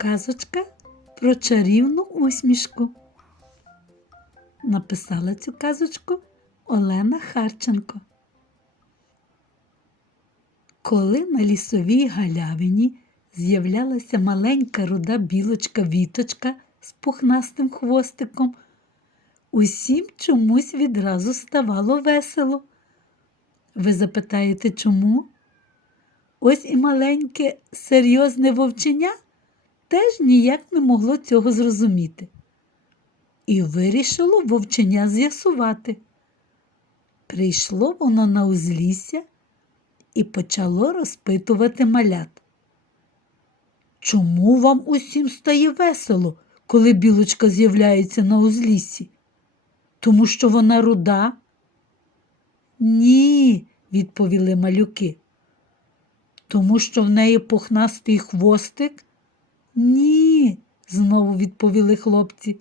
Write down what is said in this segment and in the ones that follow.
Казочка про чарівну усмішку. Написала цю казочку Олена Харченко. Коли на лісовій галявині з'являлася маленька руда білочка Віточка з пухнастим хвостиком, усім чомусь відразу ставало весело. Ви запитаєте, чому? Ось і маленьке серйозне вовченя теж ніяк не могло цього зрозуміти. І вирішило вовченя з'ясувати. Прийшло воно на узлісся і почало розпитувати малят. Чому вам усім стає весело, коли білочка з'являється на узліссі? Тому що вона руда? Ні, відповіли малюки. Тому що в неї пухнастий хвостик? Ні, знову відповіли хлопці.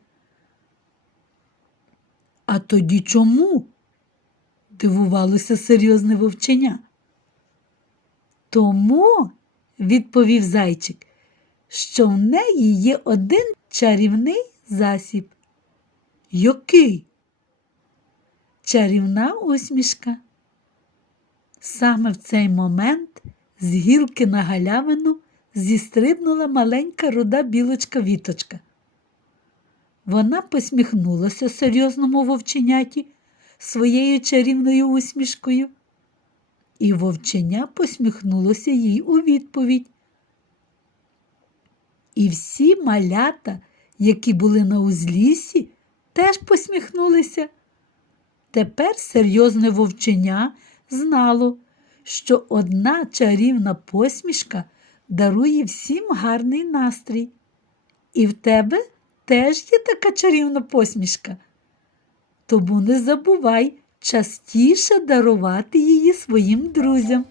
А тоді чому? дивувалося серйозне вовченя. Тому, відповів зайчик, що в неї є один чарівний засіб. Який? Чарівна усмішка. Саме в цей момент з гілки на галявину зістрибнула маленька руда білочка Віточка. Вона посміхнулася серйозному вовченяті своєю чарівною усмішкою, і вовченя посміхнулося їй у відповідь. І всі малята, які були на узліссі, теж посміхнулися. Тепер серйозне вовчення знало, що одна чарівна посмішка дарує всім гарний настрій. І в тебе теж є така чарівна посмішка. Тому не забувай частіше дарувати її своїм друзям.